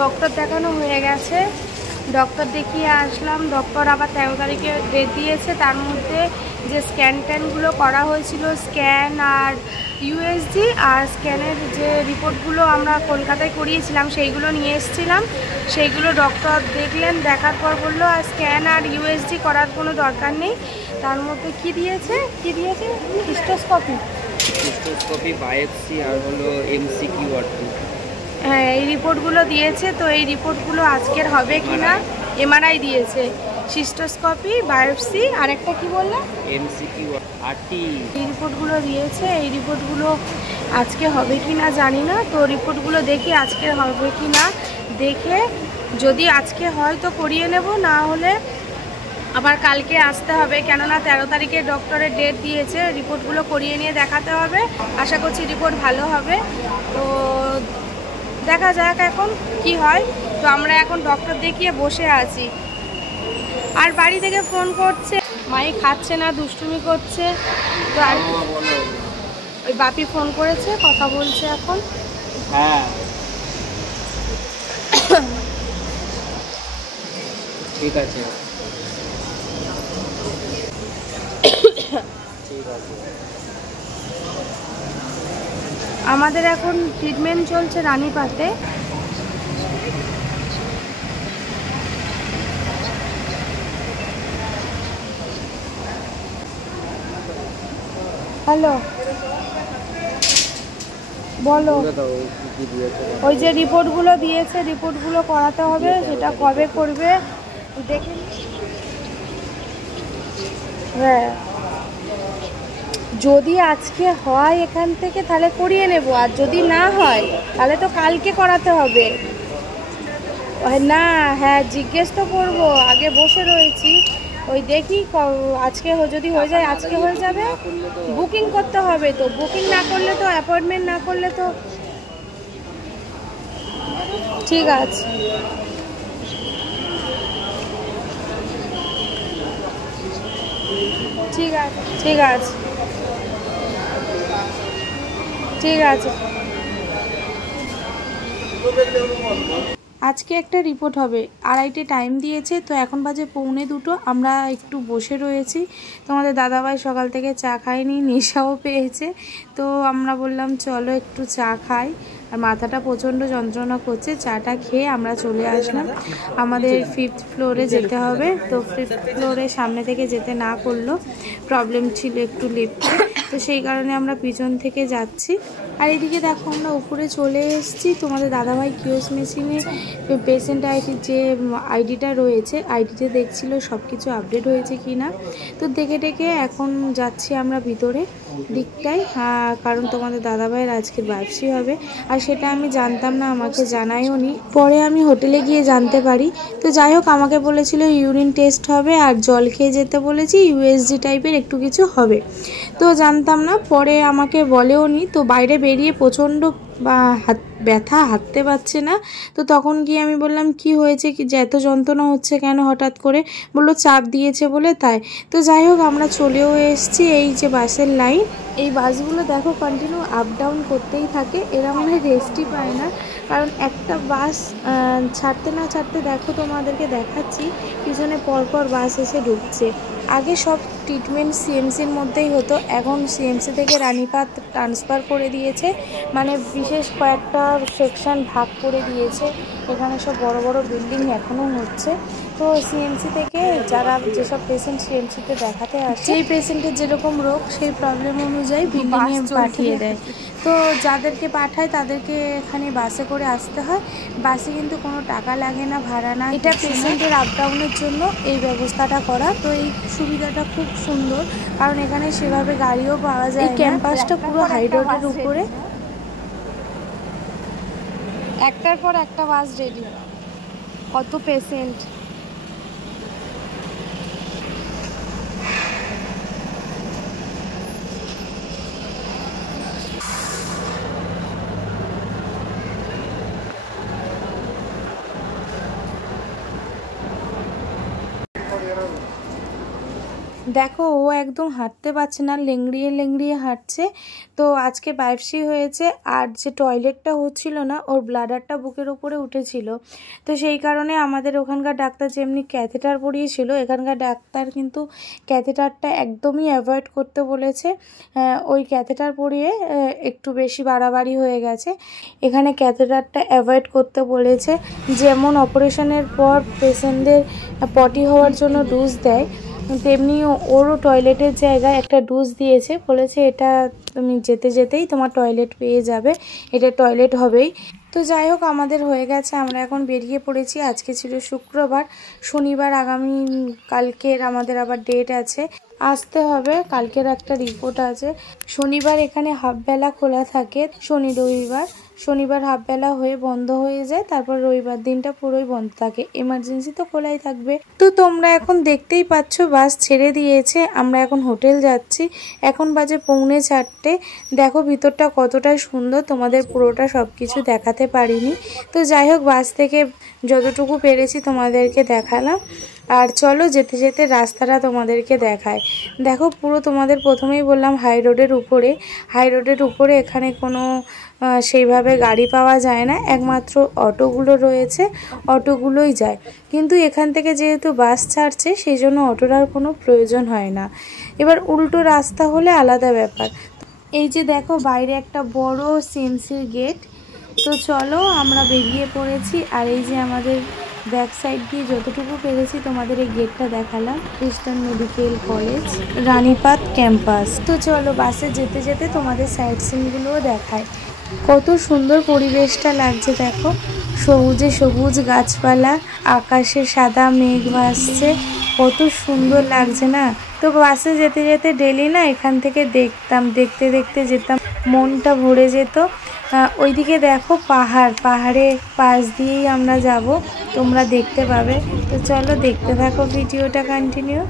Doctor দেখানো হয়ে গেছে, ডক্টর দেখিয়ে আসলাম। ডক্টর আবার 13 তারিখে ডেট দিয়েছে। তার মধ্যে যে স্ক্যান ট্যানগুলো করা হয়েছিল, স্ক্যান আর ইউএসজি আর স্ক্যানের যে রিপোর্টগুলো আমরা কলকাতায় করিয়েছিলাম সেইগুলো নিয়ে এসেছিলাম। সেইগুলো ডক্টর দেখলেন, দেখার পর বললো আর স্ক্যান আর ইউএসজি করার কোনো দরকার নেই। তার মধ্যে কি দিয়েছে সিস্টোস্কোপি, বায়োপসি আর হলো এমসিকিউ আর টু। হ্যাঁ, এই রিপোর্টগুলো দিয়েছে। তো এই রিপোর্টগুলো আজকের হবে কি না, এমআরআই দিয়েছে, সিস্টোস্কোপি, বায়োপসি আর একটা কি বললাম এমসিকিউ আরটি। এই রিপোর্টগুলো দিয়েছে। এই রিপোর্টগুলো আজকে হবে কি না জানি না। তো রিপোর্টগুলো দেখি আজকে হবে কি না, দেখে যদি আজকে হয় তো করিয়ে নেব, না হলে আবার কালকে আসতে হবে। কেননা 13 তারিখে ডক্টরের ডেট দিয়েছে, রিপোর্টগুলো করিয়ে নিয়ে দেখাতে হবে। আশা করছি রিপোর্ট ভালো হবে। তো দেখা যাক এখন কি হয়। তো আমরা এখন ডক্টর দেখিয়ে বসে আছি। আর বাড়ি থেকে ফোন করছে, মাই খাচ্ছে না, দুষ্টুমি করছে। তো আর ওই বাপি ফোন করেছে, কথা বলছে এখন। হ্যাঁ ঠিক আছে, ঠিক আছে। আমাদের এখন ট্রিটমেন্ট চলছে রানীপাতে। হ্যালো, বলো। ওই যে রিপোর্টগুলো দিয়েছে, রিপোর্টগুলো করাতে হবে। সেটা কবে করবে দেখে। হ্যাঁ, যদি আজকে হয় এখান থেকে তাহলে করিয়ে নেব, আর যদি না হয় তাহলে তো কালকে করাতে হবে। না, হ্যাঁ জিজ্ঞেস তো করবো, আগে বসে রয়েছি। ওই দেখি আজকে যদি হয়ে যায় আজকে হয়ে যাবে। বুকিং করতে হবে, তো বুকিং না করলে তো, অ্যাপয়েন্টমেন্ট না করলে তো। ঠিক আছে, ঠিক আছে, ঠিক আছে, ঠিক আছে। আজকে একটা রিপোর্ট হবে, 2:30 টাইম দিয়েছে। তো এখন বাজে 1:45। আমরা একটু বসে রয়েছি। তোমাদের দাদাভাই সকাল থেকে চা খায়নি, নেশাও পেয়েছে। তো আমরা বললাম চলো একটু চা খাই। আর মাথাটা প্রচণ্ড যন্ত্রণা করছে। চাটা খেয়ে আমরা চলে আসলাম। আমাদের 5th ফ্লোরে যেতে হবে। তো 5th ফ্লোরে সামনে থেকে যেতে না করলো, প্রবলেম ছিল একটু লিফটে। তো সেই কারণে আমরা পিছন থেকে যাচ্ছি। আর এদিকে দেখো আমরা উপরে চলে এসেছি। তোমাদের দাদাভাই কিওস মেশিনে পেশেন্ট আইডির যে আইডিটা রয়েছে, আইডিতে দেখছিল সব কিছু আপডেট হয়েছে কি না। তো দেখে টেকে এখন যাচ্ছি আমরা ভিতরে দিকটায়। কারণ তোমাদের দাদাভাইয়ের আজকে বায়োপসি হবে। আর সেটা আমি জানতাম না, আমাকে জানাইও নি। পরে আমি হোটেলে গিয়ে জানতে পারি। তো যাই হোক, আমাকে বলেছিল ইউরিন টেস্ট হবে আর জল খেয়ে যেতে বলেছি, ইউএসজি টাইপের একটু কিছু হবে। তো জানতাম না, পরে আমাকে বলেও নি। তো বাইরে বেরিয়ে প্রচণ্ড হাত ব্যথা, হাঁটতে পারছে না। তো তখন গিয়ে আমি বললাম কি হয়েছে, কি যে এত যন্ত্রণা হচ্ছে কেন হঠাৎ করে? বললো চাপ দিয়েছে বলে তাই। তো যাই হোক, আমরা চলেও এসেছি। এই যে বাসের লাইন, এই বাসগুলো দেখো কন্টিনিউ আপ ডাউন করতেই থাকে, এরা মানে রেস্টই পায় না। কারণ একটা বাস ছাড়তে না ছাড়তে দেখো তোমাদেরকে দেখাচ্ছি, পিছনে পরপর বাস এসে ঢুকছে। আগে সব ট্রিটমেন্ট সিএমসির মধ্যেই হতো, এখন সিএমসি থেকে রানীপাত ট্রান্সফার করে দিয়েছে। মানে বিশেষ কয়েকটা সেকশন ভাগ করে দিয়েছে। এখানে সব বড় বড় বিল্ডিং এখনও হচ্ছে। তো সিএমসি থেকে যারা যেসব পেশেন্ট সিএমসিতে দেখাতে আসে, সেই পেশেন্টের যেরকম রোগ সেই প্রবলেম অনুযায়ী বিল্ডিংয়ে পাঠিয়ে দেয়। তো যাদেরকে পাঠায় তাদেরকে এখানে বাসে করে আসতে হয়। বাসে কিন্তু কোনো টাকা লাগে না, ভাড়া না। এটা পেশেন্টের আপ ডাউনের জন্য এই ব্যবস্থাটা করা। তো এই সুবিধাটা খুব সুন্দর, কারণ এখানে সেভাবে গাড়িও পাওয়া যায়। এই ক্যাম্পাসটা পুরো হাই রোডের উপরে, একটার পর একটা বাস রেডি। কত পেশেন্ট! দেখো ও একদম হাঁটতে পারছে না, লেংড়িয়ে লেংড়িয়ে হাঁটছে। তো আজকে বায়োপসি হয়েছে, আর যে টয়লেটটা হচ্ছিল না, ওর ব্লাডারটা বুকের উপরে উঠেছিল। তো সেই কারণে আমাদের ওখানকার ডাক্তার যেমনি ক্যাথেটার পরিয়েছিল, এখানকার ডাক্তার কিন্তু ক্যাথেটারটা একদমই অ্যাভয়েড করতে বলেছে। ওই ক্যাথেটার পরিয়ে একটু বেশি বাড়াবাড়ি হয়ে গেছে। এখানে ক্যাথেটারটা অ্যাভয়েড করতে বলেছে। যেমন অপারেশনের পর পেশেন্টদের পটি হওয়ার জন্য ডোজ দেয়, তেমনি ওরও টয়লেটের জায়গায় একটা ডোজ দিয়েছে, বলেছে এটা তুমি যেতে যেতেই তোমার টয়লেট পেয়ে যাবে, এটা টয়লেট হবেই। তো যাই হোক, আমাদের হয়ে গেছে, আমরা এখন বেরিয়ে পড়েছি। আজকে ছিল শুক্রবার, শনিবার আগামী কালকের আমাদের আবার ডেট আছে, আসতে হবে। কালকের একটা রিপোর্ট আছে। শনিবার এখানে হাফবেলা খোলা থাকে, শনি রবিবার। শনিবার হাফবেলা হয়ে বন্ধ হয়ে যায়, তারপর রবিবার দিনটা পুরোই বন্ধ থাকে। এমার্জেন্সি তো খোলাই থাকবে। তো তোমরা এখন দেখতেই পাচ্ছ বাস ছেড়ে দিয়েছে, আমরা এখন হোটেল যাচ্ছি। এখন বাজে 4:45। দেখো ভিতরটা কতটাই সুন্দর, তোমাদের পুরোটা সব কিছু দেখাতে পারিনি। তো যাই হোক, বাস থেকে যতটুকু পেরেছি তোমাদেরকে দেখালাম। আর চলো যেতে যেতে রাস্তাটা তোমাদেরকে দেখায়। দেখো পুরো তোমাদের প্রথমেই বললাম হাই রোডের উপরে। হাই রোডের উপরে এখানে কোনো সেইভাবে গাড়ি পাওয়া যায় না, একমাত্র অটোগুলো রয়েছে, অটোগুলোই যায়। কিন্তু এখান থেকে যেহেতু বাস ছাড়ছে, সেই জন্য অটোর আর কোনো প্রয়োজন হয় না। এবার উল্টো রাস্তা হলে আলাদা ব্যাপার। এই যে দেখো বাইরে একটা বড় সিএমসির গেট। তো চলো আমরা বেরিয়ে পড়েছি। আর এই যে আমাদের ব্যাক সাইড দিয়ে যতটুকু পেরেছি তোমাদের এই গেটটা দেখালাম, ইস্টার্ন মেডিকেল কলেজ রানীপাত ক্যাম্পাস। তো চলো বাসে যেতে যেতে তোমাদের সাইড সিনগুলোও দেখায়। কত সুন্দর পরিবেশটা লাগছে দেখো, সবুজে সবুজ গাছপালা, আকাশে সাদা মেঘ ভাসছে, কত সুন্দর লাগছে না। তো বাসে যেতে যেতে ডেলি না এখান থেকে দেখতাম, দেখতে দেখতে যেতাম, মনটা ভরে যেত। ওইদিকে দেখো পাহাড়, পাহাড়ের পাশ দিয়েই আমরা যাব, তোমরা দেখতে পাবে। তো চলো দেখতে থাকো ভিডিওটা কন্টিনিউ।